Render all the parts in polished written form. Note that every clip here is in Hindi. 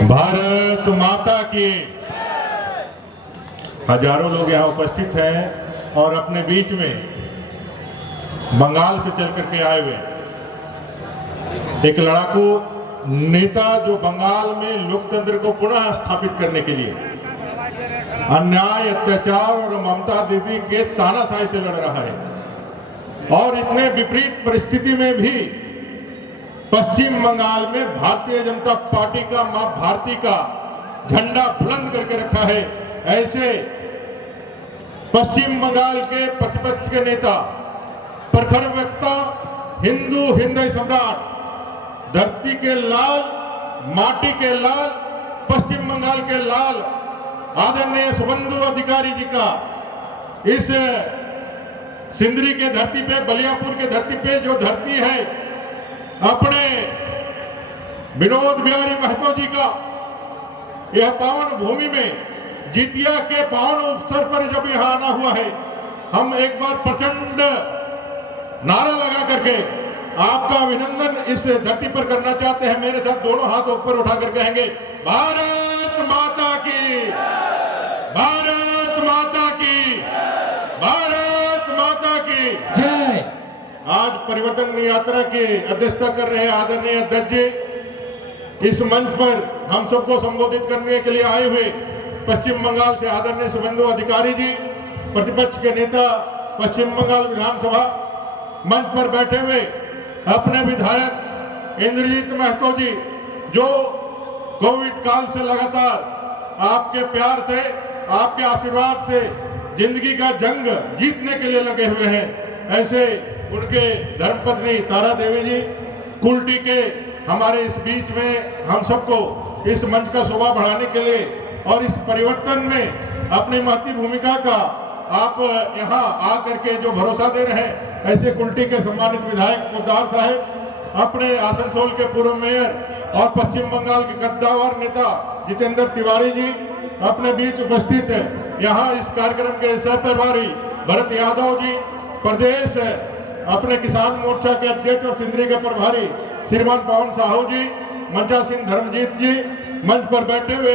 भारत माता की। हजारों लोग यहाँ उपस्थित हैं और अपने बीच में बंगाल से चल करके आए हुए एक लड़ाकू नेता जो बंगाल में लोकतंत्र को पुनः स्थापित करने के लिए अन्याय, अत्याचार और ममता दीदी के तानाशाही से लड़ रहा है। और इतने विपरीत परिस्थिति में भी पश्चिम बंगाल में भारतीय जनता पार्टी का मां भारती का झंडा बुलंद करके रखा है। ऐसे पश्चिम बंगाल के प्रतिपक्ष के नेता, प्रखर वक्ता, हिंदू हृदय सम्राट, धरती के लाल, माटी के लाल, पश्चिम बंगाल के लाल आदरणीय शुभेंदु अधिकारी जी का इस सिंदरी के धरती पे, बलियापुर के धरती पे जो धरती है, अपने विनोद बिहारी महतो जी का यह पावन भूमि में जितिया के पावन अवसर पर जब यहाँ आना हुआ है, हम एक बार प्रचंड नारा लगा करके आपका अभिनंदन इस धरती पर करना चाहते हैं। मेरे साथ दोनों हाथ ऊपर उठाकर कहेंगे, भारत माता की, भारत माता की, भारत माता की जय। आज परिवर्तन यात्रा की अध्यक्षता कर रहे आदरणीय अध्यक्ष जी, इस मंच पर हम सबको संबोधित करने के लिए आए हुए पश्चिम बंगाल से आदरणीय शुभेंदु अधिकारी जी, प्रतिपक्ष के नेता, पश्चिम बंगाल विधानसभा मंच पर बैठे हुए अपने विधायक इंद्रजीत महतो जी, जो कोविड काल से लगातार आपके प्यार से, आपके आशीर्वाद से जिंदगी का जंग जीतने के लिए लगे हुए हैं। ऐसे उनके धर्मपत्नी तारा देवी जी कुल्टी के हमारे इस बीच में हम सबको इस मंच का शोभा बढ़ाने के लिए और इस परिवर्तन में अपनी महती भूमिका का आप यहाँ आकर के जो भरोसा दे रहे हैं, ऐसे कुल्टी के सम्मानित विधायक पोद्दार साहब, अपने आसनसोल के पूर्व मेयर और पश्चिम बंगाल के कद्दावर नेता जितेंद्र तिवारी जी अपने बीच उपस्थित है। यहाँ इस कार्यक्रम के सह प्रभारी भरत यादव जी, प्रदेश अपने किसान मोर्चा के अध्यक्ष और सिंदरी के प्रभारी श्रीमान पवन साहू जी, मंचा सिंह धर्मजीत जी, मंच पर बैठे हुए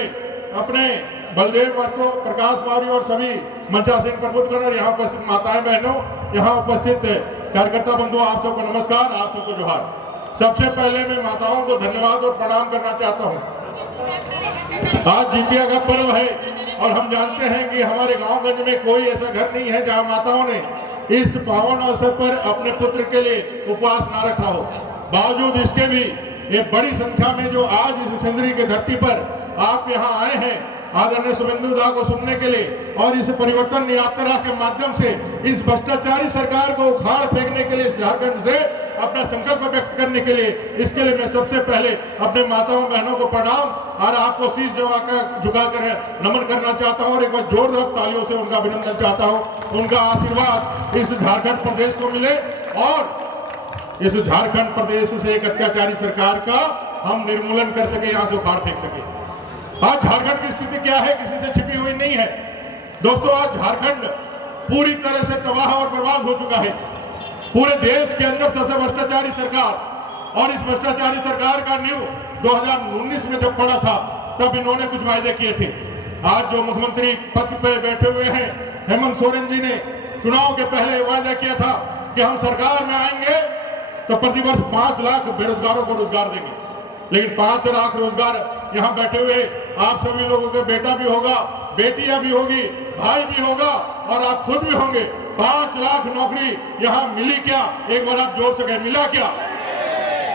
अपने बलदेव महतो, प्रकाश बावरी और सभी मंचा सिंह प्रबुद्धगण और यहाँ उपस्थित माताएं बहनों, यहाँ उपस्थित कार्यकर्ता बंधुओं, आप सबको नमस्कार, आप सबको जोहार। सबसे पहले मैं माताओं को धन्यवाद और प्रणाम करना चाहता हूँ। आज जितिया का पर्व है और हम जानते हैं कि हमारे गांव-गंज में कोई ऐसा घर नहीं है जहां माताओं ने इस पावन अवसर पर अपने पुत्र के लिए उपवास ना रखा हो। बावजूद इसके भी ये बड़ी संख्या में जो आज इस सिंदरी के धरती पर आप यहाँ आए हैं आदरणीय शुभेंदु दा को सुनने के लिए और इस परिवर्तन यात्रा के माध्यम से इस भ्रष्टाचारी सरकार को उखाड़ फेंकने के लिए इस झारखंड से अपना संकल्प व्यक्त करने के लिए, इसके लिए मैं सबसे पहले अपने माताओं बहनों को प्रणाम और आपको शीश झुकाकर नमन करना चाहता हूँ और एक बार जोरदार तालियों से उनका अभिनंदन चाहता हूँ। उनका आशीर्वाद इस झारखंड प्रदेश को मिले और इस झारखंड प्रदेश से एक अत्याचारी सरकार का हम निर्मूलन कर सके, यहाँ से उखाड़ फेंक सके। आज झारखंड की स्थिति क्या है, किसी से छिपी हुई नहीं है दोस्तों। आज झारखंड पूरी तरह से तबाह और बर्बाद हो चुका है। पूरे देश के अंदर सबसे भ्रष्टाचारी सरकार, और इस भ्रष्टाचारी सरकार का नींव 2019 में जब पड़ा था तब इन्होंने कुछ वायदे किए थे। आज जो मुख्यमंत्री पद पे बैठे हुए हैं हेमंत सोरेन जी ने चुनाव के पहले वायदा किया था कि हम सरकार में आएंगे तो प्रतिवर्ष 5 लाख बेरोजगारों को रोजगार देंगे। लेकिन 5 लाख रोजगार यहाँ बैठे हुए आप सभी लोगों के बेटा भी होगा, बेटियां भी होगी, भाई भी होगा और आप खुद भी होंगे। 5 लाख नौकरी यहाँ मिली क्या? एक बार आप जोर से कहें, मिला क्या?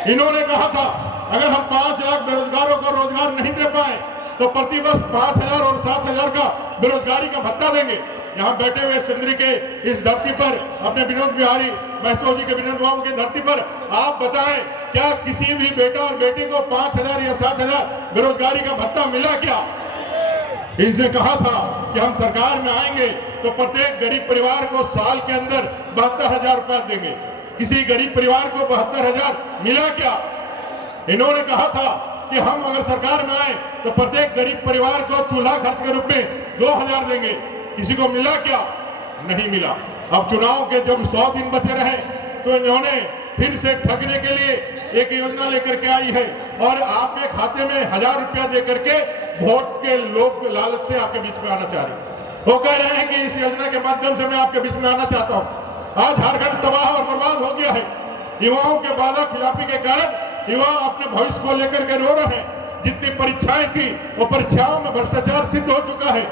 इन्होंने कहा था अगर हम 5 लाख बेरोजगारों को रोजगार नहीं दे पाए तो प्रतिवर्ष 5,000 और 7,000 का बेरोजगारी का भत्ता देंगे। यहाँ बैठे हुए सिंदरी के इस धरती पर अपने विनोद बिहारी महतो जी के विनोद बाबू की धरती पर आप बताएं, क्या किसी भी बेटा और बेटी को 5,000 या 7,000 बेरोजगारी का भत्ता मिला क्या? इसने कहा था कि हम सरकार में आएंगे तो प्रत्येक गरीब परिवार को साल के अंदर 72,000 रुपया देंगे। किसी गरीब परिवार को 72,000 मिला क्या? इन्होंने कहा था कि हम अगर सरकार में आए तो प्रत्येक गरीब परिवार को चूल्हा खर्च के रूप में 2,000 देंगे। किसी को मिला क्या? नहीं मिला। अब चुनाव के जब 100 दिन बचे रहे तो इन्होंने फिर से ठगने के लिए एक योजना लेकर के आई है और आपके खाते में 1000 रुपया दे करके वोट के लोग लालच से आपके बीच में आना चाह रहे हैं। वो कह रहे हैं कि इस योजना के माध्यम से मैं आपके बीच में आना चाहता हूं। आज झारखंड तबाह और बर्बाद हो गया है। युवाओं के वादा खिलाफी के कारण युवा अपने भविष्य को लेकर के रो रहे हैं। जितनी परीक्षाएं थी वो परीक्षाओं में भ्रष्टाचार सिद्ध हो चुका है।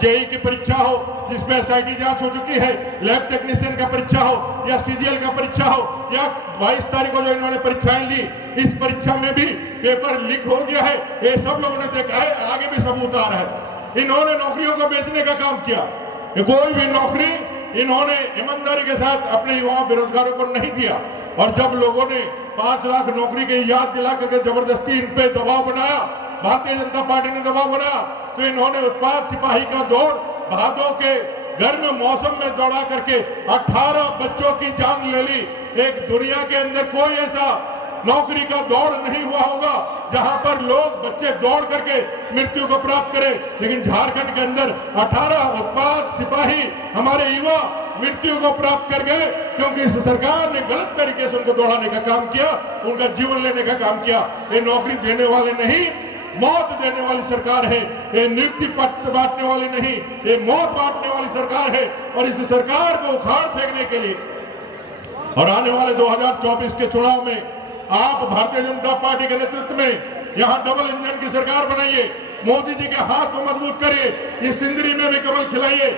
जेई की परीक्षा हो जिसमें एसआईटी जांच हो चुकी है, लैब टेक्नीशियन का परीक्षा हो या सीजीएल का परीक्षा हो, या 22 तारीख को जो इन्होंने परीक्षाएं ली, इस परीक्षा में भी पेपर लीक हो गया है। ये सब लोगों ने देखा है, आगे भी सबूत आ रहा है। इन्होंने नौकरियों को बेचने का काम किया। कोई भी नौकरी इन्होंने ईमानदारी के साथ अपने युवाओं बेरोजगारों को नहीं दिया। और जब लोगों ने 5 लाख नौकरी की याद दिला करके जबरदस्ती इन पे दबाव बनाया, भारतीय जनता पार्टी ने दबाव बनाया, तो इन्होंने उत्पाद सिपाही का दौड़ भादों के गर्म मौसम में दौड़ा करके 18 बच्चों की जान ले ली। एक दुनिया के अंदर कोई ऐसा नौकरी का दौड़ नहीं हुआ होगा जहां पर लोग बच्चे दौड़ करके मृत्यु को प्राप्त करें, लेकिन झारखंड के अंदर 18 उत्पाद सिपाही हमारे युवा मृत्यु को प्राप्त कर गए, क्योंकि इस सरकार ने गलत तरीके से उनको दौड़ाने का काम किया, उनका जीवन लेने का काम किया। ये नौकरी देने वाले नहीं, मौत देने वाली सरकार है। ये नियुक्ति पत्र बांटने वाली नहीं, ये मौत बांटने वाली सरकार है। और इस सरकार को उखाड़ फेंकने के लिए और आने वाले 2024 के चुनाव में आप भारतीय जनता पार्टी के नेतृत्व में यहाँ डबल इंजन की सरकार बनाइए। मोदी जी के हाथ को मजबूत करिए, इस सिंदरी में भी कमल खिलाइए।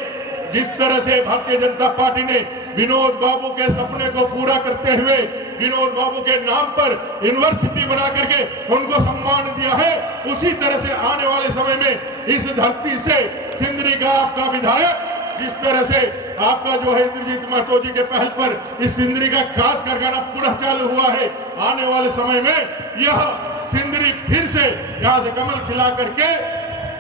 जिस तरह से भारतीय जनता पार्टी ने विनोद बाबू के सपने को पूरा करते हुए विनोद बाबू के नाम पर यूनिवर्सिटी बना करके उनको सम्मान दिया है, उसी तरह से आने वाले समय में इस धरती से सिंदरी का आपका विधायक, जिस तरह से आपका जो है इंद्रजीत महतो जी के पहल पर इस सिंदरी का खाद कारखाना पुनः चालू हुआ है, आने वाले समय में यह सिंदरी फिर से यहाँ से कमल खिला करके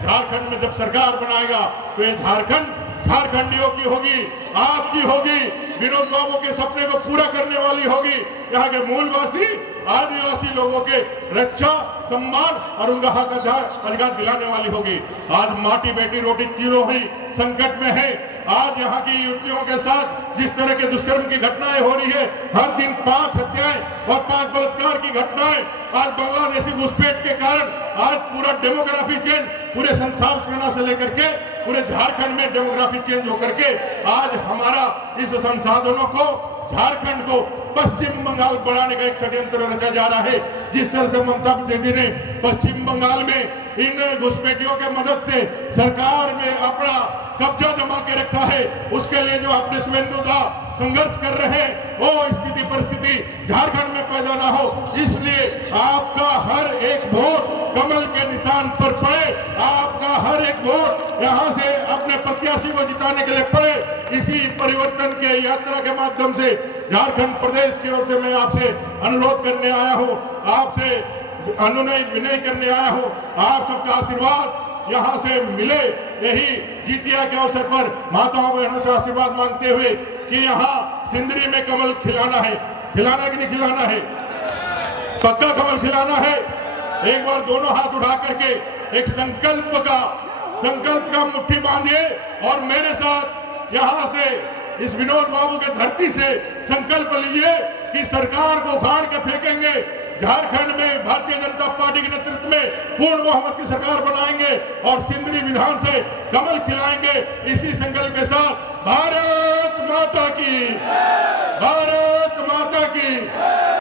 झारखंड में जब सरकार बनाएगा तो ये झारखंड झारखंडियों की होगी, आपकी होगी, विनोद बाबू के सपने को पूरा करने वाली होगी। यहाँ के मूलवासी आदिवासी लोगों के रक्षा, सम्मान और उनका हक अधिकार दिलाने वाली होगी। आज माटी बेटी रोटी तीनों ही संकट में है। आज यहाँ की युवतियों के साथ जिस तरह के दुष्कर्म की घटनाएं हो रही है, हर दिन 5 हत्याएं और 5 बलात्कार की घटनाएं, आज बांग्लादेशी घुसपैठ के कारण आज पूरा डेमोग्राफी चेंज, पूरे संथाल सेना से लेकर के पूरे झारखंड में डेमोग्राफी चेंज होकर के आज हमारा इस संसाधनों को, झारखंड को पश्चिम बंगाल बनाने का एक षड्यंत्र रचा जा रहा है। जिस तरह से ममता दीदी ने पश्चिम बंगाल में इन घुसपैठियों के मदद से सरकार में अपना कब्जा जमा के रखा है, उसके लिए जो अपने शुभेंदु दा संघर्ष कर रहे हैं, वो स्थिति परिस्थिति झारखंड में पैदा ना हो, इसलिए आपका हर एक वोट कमल के निशान पर पड़े। आपका हर एक वोट यहाँ से अपने प्रत्याशी को जिताने के लिए पड़े। इसी परिवर्तन के यात्रा के माध्यम से झारखंड प्रदेश की ओर से मैं आपसे अनुरोध करने आया हूँ, आपसे अनुनय विनय करने आया हूँ। आप सबका आशीर्वाद यहाँ से मिले, यही जीतिया के अवसर पर माताओं बहनों से आशीर्वाद मांगते हुए कि यहाँ सिंदरी में कमल खिलाना है। खिलाना कि नहीं खिलाना है? पक्का कमल खिलाना है। एक बार दोनों हाथ उठा करके एक संकल्प का मुट्ठी बांधिए और मेरे साथ यहाँ से इस विनोद बाबू के धरती से संकल्प लीजिए कि सरकार को उखाड़ के फेंकेंगे। झारखंड में भारतीय जनता पार्टी के नेतृत्व में पूर्ण बहुमत की सरकार बनाएंगे और सिंदरी विधान से कमल खिलाएंगे। इसी संकल्प के साथ भारत माता की, भारत माता की।